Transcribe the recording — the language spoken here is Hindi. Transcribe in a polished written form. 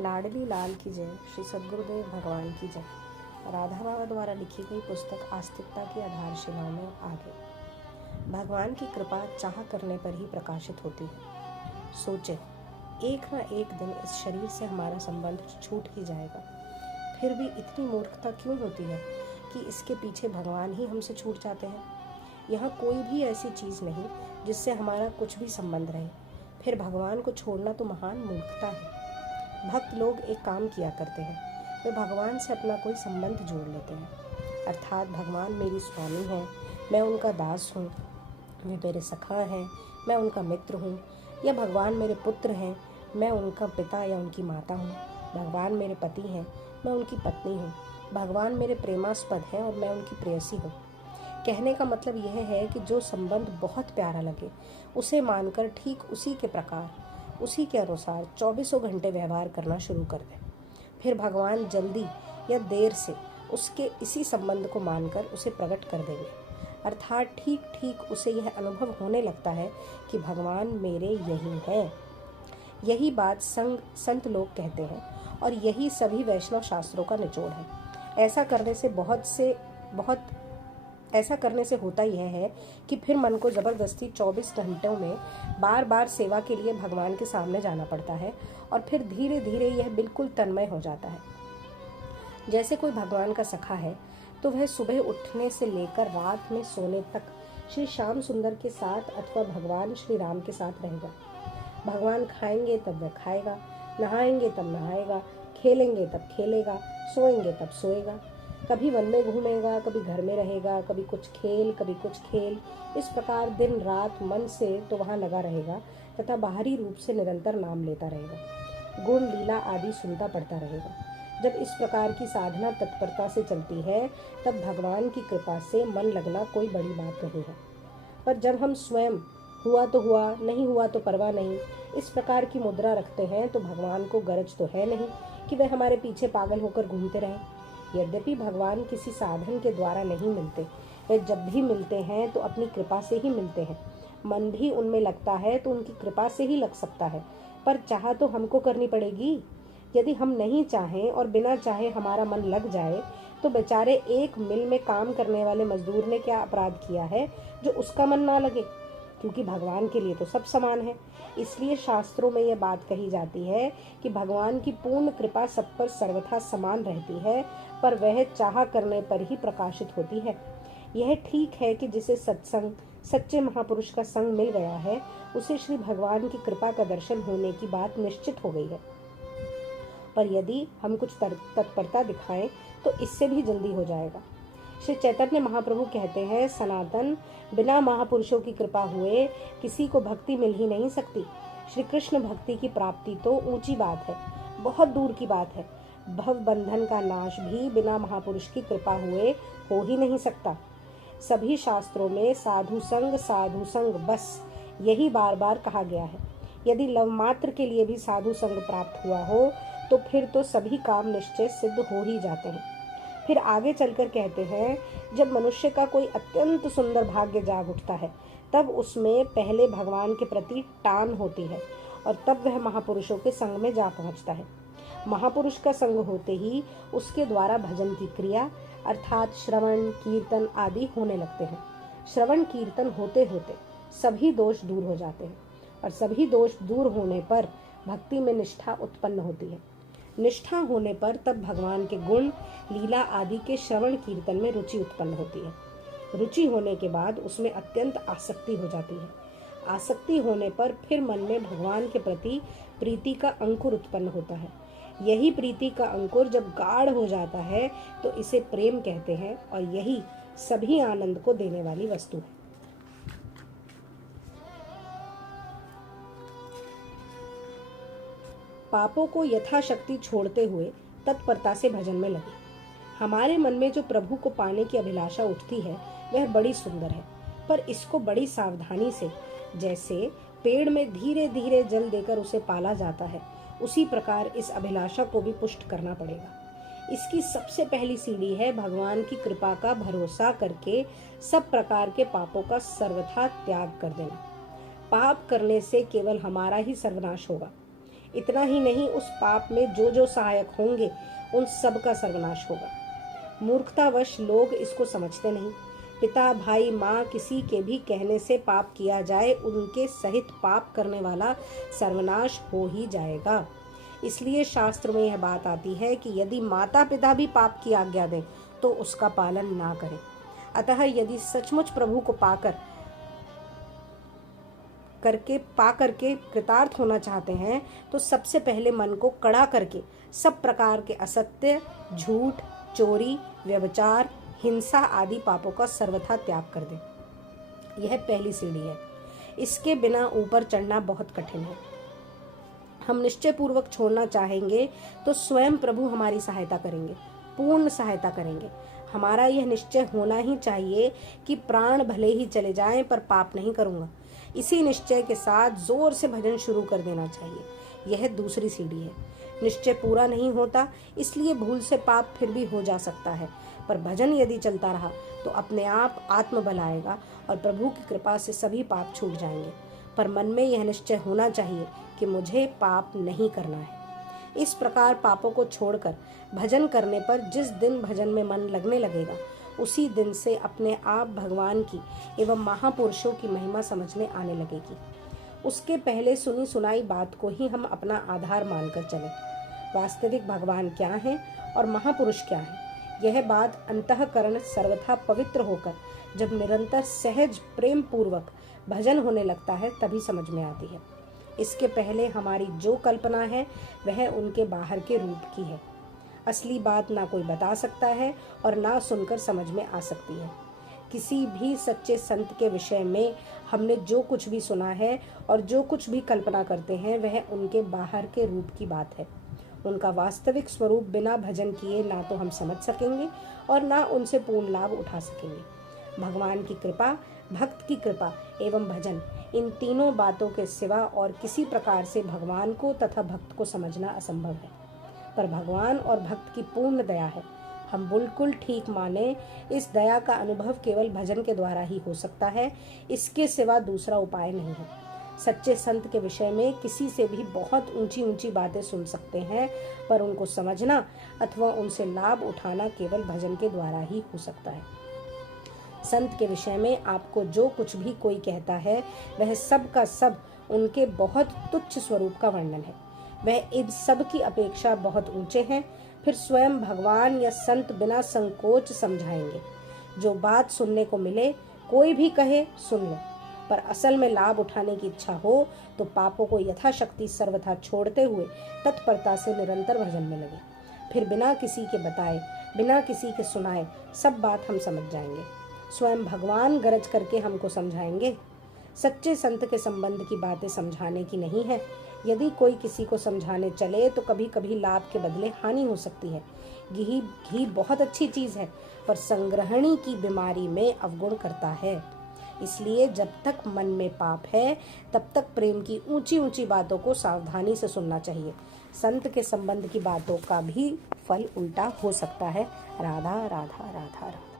लाडली लाल की जय। श्री सद्गुरुदेव भगवान की जय। राधा बाबा द्वारा लिखी गई पुस्तक आस्तिकता की आधारशिलाओं में आगे। भगवान की कृपा चाह करने पर ही प्रकाशित होती है। सोचे, एक न एक दिन इस शरीर से हमारा संबंध छूट ही जाएगा। फिर भी इतनी मूर्खता क्यों होती है कि इसके पीछे भगवान ही हमसे छूट जाते हैं। यहाँ कोई भी ऐसी चीज़ नहीं जिससे हमारा कुछ भी संबंध रहे। फिर भगवान को छोड़ना तो महान मूर्खता है। भक्त लोग एक काम किया करते हैं, वे भगवान से अपना कोई संबंध जोड़ लेते हैं। अर्थात भगवान मेरी स्वामी हैं, मैं उनका दास हूँ, वे मेरे सखा हैं, मैं उनका मित्र हूँ। या भगवान मेरे पुत्र हैं, मैं उनका पिता या उनकी माता हूँ। भगवान मेरे पति हैं, मैं उनकी पत्नी हूँ। भगवान मेरे प्रेमास्पद हैं और मैं उनकी प्रेयसी हूँ। कहने का मतलब यह है कि जो संबंध बहुत प्यारा लगे उसे मानकर ठीक उसी के प्रकार, उसी के अनुसार 24 घंटे व्यवहार करना शुरू कर दें। फिर भगवान जल्दी या देर से उसके इसी संबंध को मानकर उसे प्रकट कर देंगे। अर्थात ठीक ठीक उसे यह अनुभव होने लगता है कि भगवान मेरे यही हैं। यही बात संत लोग कहते हैं और यही सभी वैष्णव शास्त्रों का निचोड़ है। ऐसा करने से होता यह है कि फिर मन को जबरदस्ती 24 घंटों में बार बार सेवा के लिए भगवान के सामने जाना पड़ता है और फिर धीरे धीरे यह बिल्कुल तन्मय हो जाता है। जैसे कोई भगवान का सखा है तो वह सुबह उठने से लेकर रात में सोने तक श्री श्याम सुंदर के साथ अथवा भगवान श्री राम के साथ रहेगा। भगवान खाएंगे तब वह खाएगा, नहाएंगे तब नहाएगा, खेलेंगे तब खेलेगा, सोएंगे तब सोएगा। कभी वन में घूमेगा, कभी घर में रहेगा, कभी कुछ खेल कभी कुछ खेल। इस प्रकार दिन रात मन से तो वहाँ लगा रहेगा तथा बाहरी रूप से निरंतर नाम लेता रहेगा, गुण लीला आदि सुनता पढ़ता रहेगा। जब इस प्रकार की साधना तत्परता से चलती है तब भगवान की कृपा से मन लगना कोई बड़ी बात नहीं है। पर जब हम स्वयं हुआ तो हुआ, नहीं हुआ तो परवाह नहीं, इस प्रकार की मुद्रा रखते हैं तो भगवान को गरज तो है नहीं कि वह हमारे पीछे पागल होकर घूमते रहें। यद्यपि भगवान किसी साधन के द्वारा नहीं मिलते, वे जब भी मिलते हैं तो अपनी कृपा से ही मिलते हैं। मन भी उनमें लगता है तो उनकी कृपा से ही लग सकता है, पर चाह तो हमको करनी पड़ेगी। यदि हम नहीं चाहें और बिना चाहे हमारा मन लग जाए तो बेचारे एक मिल में काम करने वाले मजदूर ने क्या अपराध किया है जो उसका मन ना लगे, क्योंकि भगवान के लिए तो सब समान है। इसलिए शास्त्रों में यह बात कही जाती है कि भगवान की पूर्ण कृपा सब पर सर्वथा समान रहती है, पर वह चाह करने पर ही प्रकाशित होती है। यह ठीक है कि जिसे सत्संग, सच्चे महापुरुष का संग मिल गया है, उसे श्री भगवान की कृपा का दर्शन होने की बात निश्चित हो गई है। पर यदि हम कुछ तत्परता दिखाएं तो इससे भी जल्दी हो जाएगा। श्री चैतन्य महाप्रभु कहते हैं, सनातन, बिना महापुरुषों की कृपा हुए किसी को भक्ति मिल ही नहीं सकती। श्री कृष्ण भक्ति की प्राप्ति तो ऊंची बात है, बहुत दूर की बात है। भव बंधन का नाश भी बिना महापुरुष की कृपा हुए हो ही नहीं सकता। सभी शास्त्रों में साधु संग बस यही बार बार कहा गया है। यदि लव मात्र के लिए भी साधु संग प्राप्त हुआ हो तो फिर तो सभी काम निश्चय सिद्ध हो ही जाते हैं। फिर आगे चलकर कहते हैं, जब मनुष्य का कोई अत्यंत सुंदर भाग्य जाग उठता है तब उसमें पहले भगवान के प्रति टान होती है और तब वह महापुरुषों के संग में जा पहुंचता है। महापुरुष का संग होते ही उसके द्वारा भजन की क्रिया अर्थात श्रवण कीर्तन आदि होने लगते हैं। श्रवण कीर्तन होते होते सभी दोष दूर हो जाते हैं और सभी दोष दूर होने पर भक्ति में निष्ठा उत्पन्न होती है। निष्ठा होने पर तब भगवान के गुण लीला आदि के श्रवण कीर्तन में रुचि उत्पन्न होती है। रुचि होने के बाद उसमें अत्यंत आसक्ति हो जाती है। आसक्ति होने पर फिर मन में भगवान के प्रति प्रीति का अंकुर उत्पन्न होता है। यही प्रीति का अंकुर जब गाढ़ हो जाता है तो इसे प्रेम कहते हैं और यही सभी आनंद को देने वाली वस्तु है। पापों को यथाशक्ति छोड़ते हुए तत्परता से भजन में लगे। हमारे मन में जो प्रभु को पाने की अभिलाषा उठती है वह बड़ी सुंदर है, पर इसको बड़ी सावधानी से, जैसे पेड़ में धीरे धीरे जल देकर उसे पाला जाता है, उसी प्रकार इस अभिलाषा को भी पुष्ट करना पड़ेगा। इसकी सबसे पहली सीढ़ी है भगवान की कृपा का भरोसा करके सब प्रकार के पापों का सर्वथा त्याग कर देना। पाप करने से केवल हमारा ही सर्वनाश होगा। इतना ही नहीं, उस पाप में जो जो सहायक होंगे उन सब का सर्वनाश होगा। मूर्खतावश लोग इसको समझते नहीं। पिता, भाई, माँ, किसी के भी कहने से पाप किया जाए, उनके सहित पाप करने वाला सर्वनाश हो ही जाएगा। इसलिए शास्त्र में यह बात आती है कि यदि माता पिता भी पाप की आज्ञा दें तो उसका पालन ना करें। अतः यदि सचमुच प्रभु को पाकर के कृतार्थ होना चाहते हैं तो सबसे पहले मन को कड़ा करके सब प्रकार के असत्य, झूठ, चोरी, व्यभिचार, हिंसा आदि पापों का सर्वथा त्याग कर दें। यह पहली सीढ़ी है। इसके बिना ऊपर चढ़ना बहुत कठिन है। हम निश्चय पूर्वक छोड़ना चाहेंगे तो स्वयं प्रभु हमारी सहायता करेंगे, पूर्ण सहायता करेंगे। हमारा यह निश्चय होना ही चाहिए कि प्राण भले ही चले जाएं पर पाप नहीं करूंगा। इसी निश्चय के साथ जोर से भजन शुरू कर देना चाहिए। यह दूसरी सीढ़ी है। निश्चय पूरा नहीं होता, इसलिए भूल से पाप फिर भी हो जा सकता है, पर भजन यदि चलता रहा तो अपने आप आत्मबल आएगा और प्रभु की कृपा से सभी पाप छूट जाएंगे। पर मन में यह निश्चय होना चाहिए कि मुझे पाप नहीं करना है। इस प्रकार पापों को छोड़कर भजन करने पर जिस दिन भजन में मन लगने लगेगा, उसी दिन से अपने आप भगवान की एवं महापुरुषों की महिमा समझने आने लगेगी। उसके पहले सुनी सुनाई बात को ही हम अपना आधार मानकर चलें। वास्तविक भगवान क्या है और महापुरुष क्या है, यह बात अंतःकरण सर्वथा पवित्र होकर जब निरंतर सहज प्रेम पूर्वक भजन होने लगता है तभी समझ में आती है। इसके पहले हमारी जो कल्पना है वह उनके बाहर के रूप की है। असली बात ना कोई बता सकता है और ना सुनकर समझ में आ सकती है। किसी भी सच्चे संत के विषय में हमने जो कुछ भी सुना है और जो कुछ भी कल्पना करते हैं वह उनके बाहर के रूप की बात है। उनका वास्तविक स्वरूप बिना भजन किए ना तो हम समझ सकेंगे और ना उनसे पूर्ण लाभ उठा सकेंगे। भगवान की कृपा, भक्त की कृपा एवं भजन, इन तीनों बातों के सिवा और किसी प्रकार से भगवान को तथा भक्त को समझना असंभव है। पर भगवान और भक्त की पूर्ण दया है। हम बिल्कुल ठीक माने, इस दया का अनुभव केवल भजन के द्वारा ही हो सकता है। इसके सिवा दूसरा उपाय नहीं है। सच्चे संत के विषय में किसी से भी बहुत ऊंची ऊंची बातें सुन सकते हैं, पर उनको समझना अथवा उनसे लाभ उठाना केवल भजन के द्वारा ही हो सकता है। संत के विषय में आपको जो कुछ भी कोई कहता है वह सब का सब उनके बहुत तुच्छ स्वरूप का वर्णन है। वह इन सब की अपेक्षा बहुत ऊंचे हैं। फिर स्वयं भगवान या संत बिना संकोच समझाएंगे। जो बात सुनने को मिले कोई भी कहे सुन लो, पर असल में लाभ उठाने की इच्छा हो तो पापों को यथाशक्ति सर्वथा छोड़ते हुए तत्परता से निरंतर भजन में लगे। फिर बिना किसी के बताए, बिना किसी के सुनाए सब बात हम समझ जाएंगे। स्वयं भगवान गरज करके हमको समझाएंगे। सच्चे संत के संबंध की बातें समझाने की नहीं है। यदि कोई किसी को समझाने चले तो कभी कभी लाभ के बदले हानि हो सकती है। घी बहुत अच्छी चीज है, पर संग्रहणी की बीमारी में अवगुण करता है। इसलिए जब तक मन में पाप है तब तक प्रेम की ऊंची ऊंची बातों को सावधानी से सुनना चाहिए। संत के संबंध की बातों का भी फल उल्टा हो सकता है। राधा राधा राधा राधा।